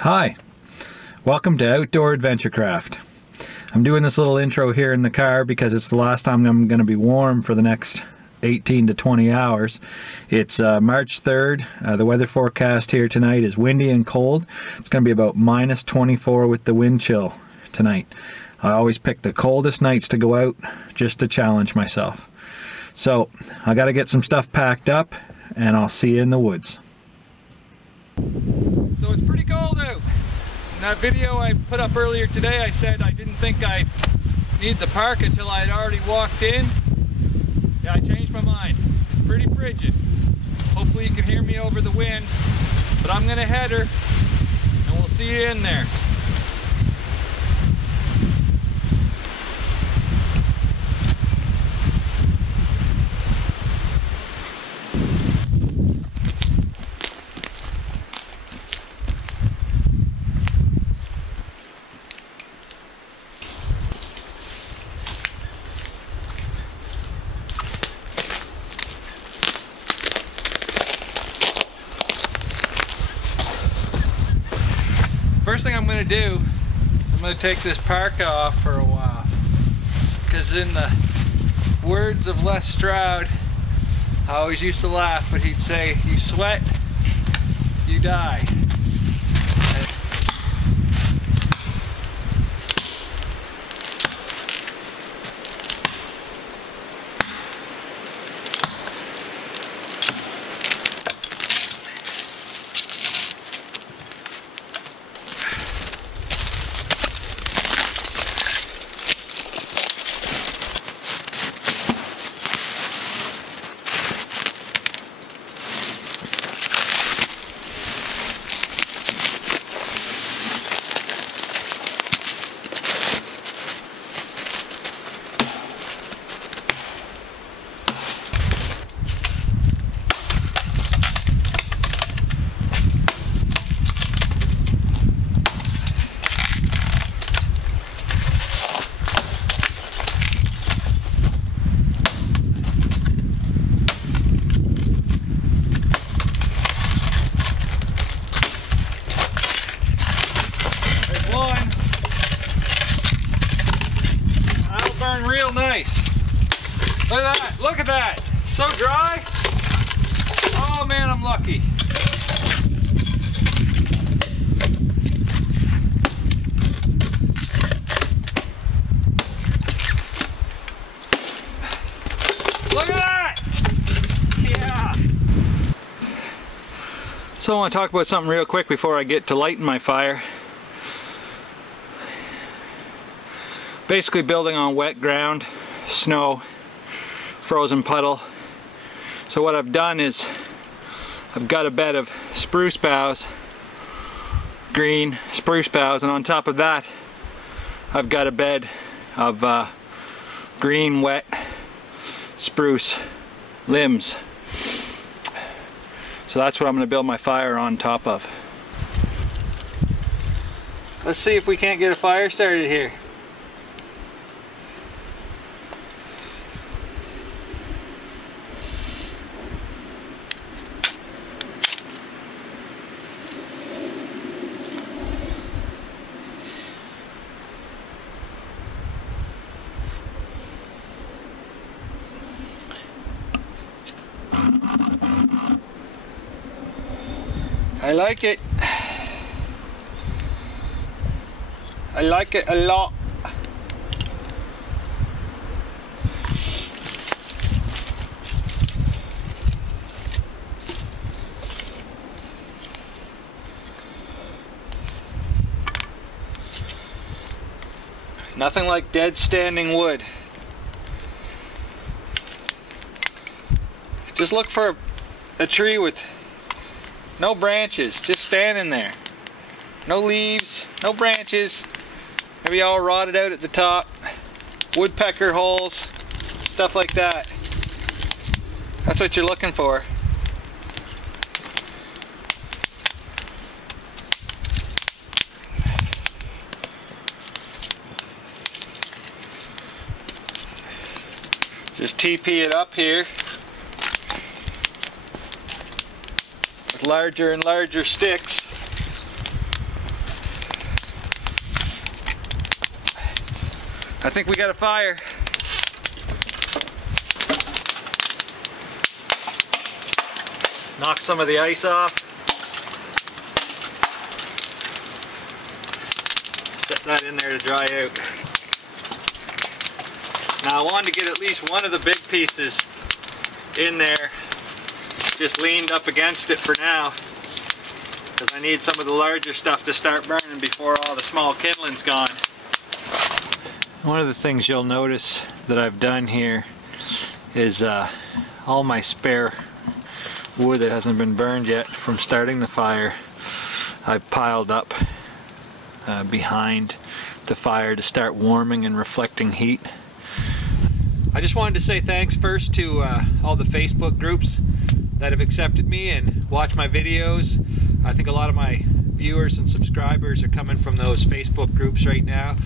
Hi, welcome to Outdoor Adventure Craft. I'm doing this little intro here in the car because it's the last time I'm going to be warm for the next 18 to 20 hours. It's March 3rd. The weather forecast here tonight is windy and cold. It's going to be about minus 24 with the wind chill tonight. I always pick the coldest nights to go out just to challenge myself. So I got to get some stuff packed up and I'll see you in the woods. So it's pretty cold out. In that video I put up earlier today, I said I didn't think I'd need the parka until I had already walked in. Yeah, I changed my mind. It's pretty frigid. Hopefully you can hear me over the wind, but I'm gonna head her and we'll see you in there. First thing I'm going to do is I'm going to take this parka off for a while, because in the words of Les Stroud, I always used to laugh, but he'd say, you sweat, you die. Real nice. Look at that. Look at that. So dry. Oh man, I'm lucky. Look at that. Yeah. So I want to talk about something real quick before I get to lighting my fire. Basically building on wet ground, snow, frozen puddle. So what I've done is I've got a bed of spruce boughs, green spruce boughs, and on top of that I've got a bed of green wet spruce limbs. So that's what I'm going to build my fire on top of. Let's see if we can't get a fire started here. I like it. I like it a lot. Nothing like dead standing wood. Just look for a tree with no branches, just standing there. No leaves, no branches. Maybe all rotted out at the top. Woodpecker holes, stuff like that. That's what you're looking for. Just TP it up here with larger and larger sticks. I think we got a fire. Knock some of the ice off. Set that in there to dry out. Now I wanted to get at least one of the big pieces in there, just leaned up against it for now, because I need some of the larger stuff to start burning before all the small kindling's gone. One of the things you'll notice that I've done here is all my spare wood that hasn't been burned yet from starting the fire, I've piled up behind the fire to start warming and reflecting heat. I just wanted to say thanks first to all the Facebook groups that have accepted me and watched my videos. I think a lot of my viewers and subscribers are coming from those Facebook groups right now.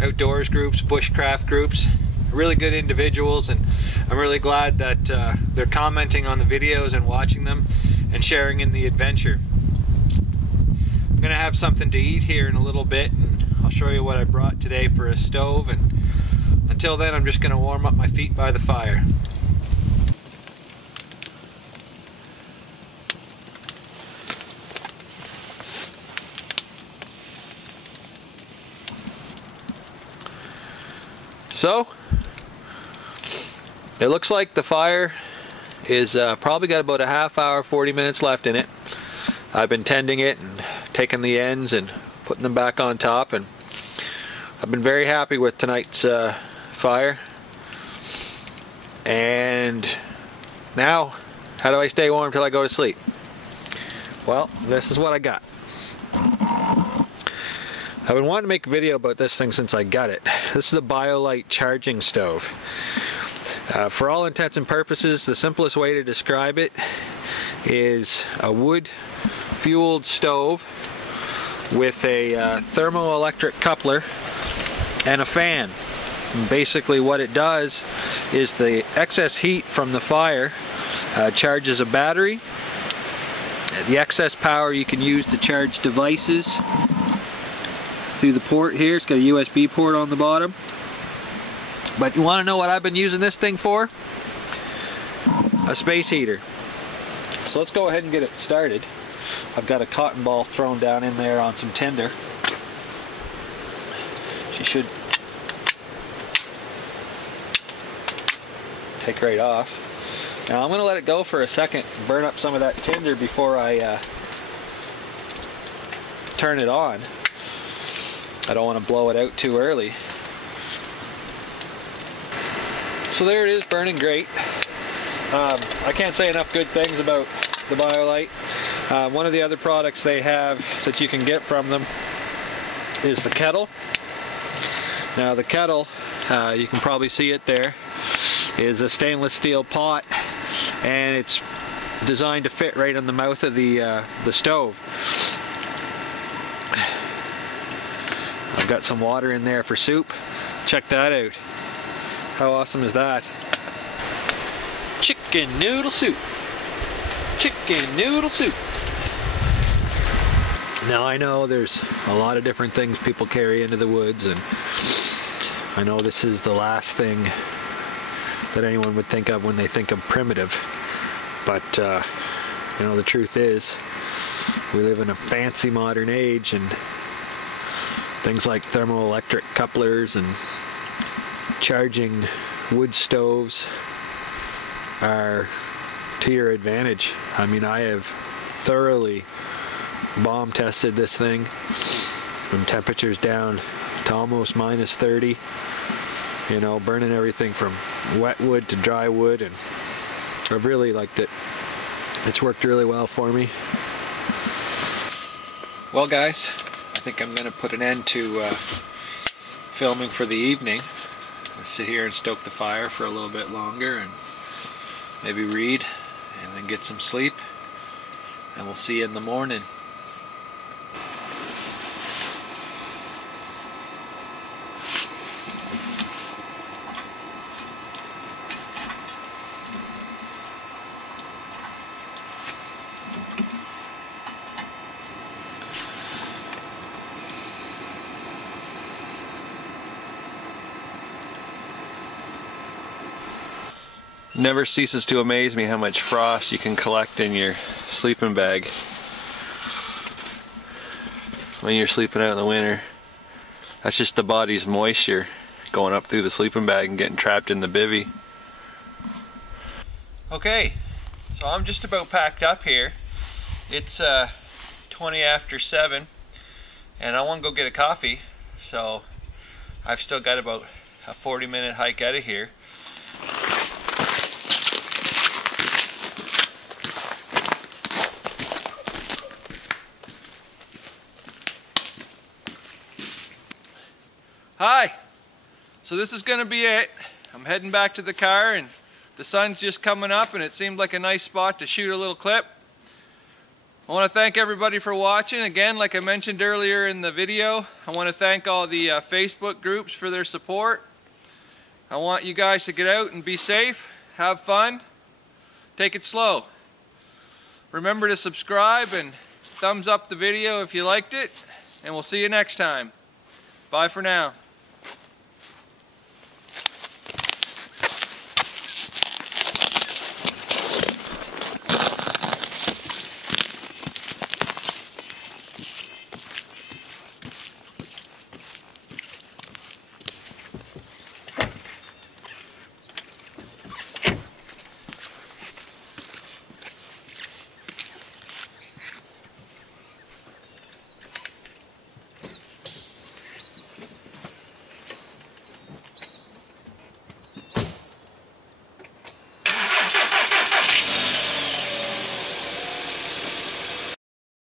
Outdoors groups, bushcraft groups. Really good individuals, and I'm really glad that they're commenting on the videos and watching them and sharing in the adventure. I'm gonna have something to eat here in a little bit, and I'll show you what I brought today for a stove, and until then I'm just gonna warm up my feet by the fire. So it looks like the fire is probably got about a half hour, 40 minutes left in it. I've been tending it and taking the ends and putting them back on top, and I've been very happy with tonight's fire. And now, how do I stay warm till I go to sleep? Well, this is what I got. I've been wanting to make a video about this thing since I got it. This is the BioLite charging stove. For all intents and purposes, the simplest way to describe it is a wood-fueled stove with a thermoelectric coupler and a fan. And basically what it does is the excess heat from the fire charges a battery. The excess power you can use to charge devices through the port here. It's got a USB port on the bottom. But you want to know what I've been using this thing for? A space heater. So let's go ahead and get it started. I've got a cotton ball thrown down in there on some tinder. She should take right off. Now I'm going to let it go for a second and burn up some of that tinder before I turn it on. I don't want to blow it out too early. So there it is, burning great. I can't say enough good things about the BioLite. One of the other products they have that you can get from them is the kettle. Now the kettle, you can probably see it there, is a stainless steel pot, and it's designed to fit right in the mouth of the stove. I've got some water in there for soup. Check that out. How awesome is that? Chicken noodle soup. Chicken noodle soup. Now I know there's a lot of different things people carry into the woods, and I know this is the last thing that anyone would think of when they think of primitive. But you know, the truth is, we live in a fancy modern age, and things like thermoelectric couplers and charging wood stoves are to your advantage. I mean, I have thoroughly bomb tested this thing from temperatures down to almost minus 30, you know, burning everything from wet wood to dry wood, and I've really liked it. It's worked really well for me. Well guys, I think I'm going to put an end to filming for the evening. I'll sit here and stoke the fire for a little bit longer and maybe read and then get some sleep, and we'll see you in the morning. Never ceases to amaze me how much frost you can collect in your sleeping bag when you're sleeping out in the winter. That's just the body's moisture going up through the sleeping bag and getting trapped in the bivvy. Okay, so I'm just about packed up here. It's 20 after 7 and I want to go get a coffee, so I've still got about a 40-minute hike out of here. Hi! So this is going to be it. I'm heading back to the car and the sun's just coming up and it seemed like a nice spot to shoot a little clip. I want to thank everybody for watching. Again, like I mentioned earlier in the video, I want to thank all the Facebook groups for their support. I want you guys to get out and be safe, have fun, take it slow. Remember to subscribe and thumbs up the video if you liked it, and we'll see you next time. Bye for now.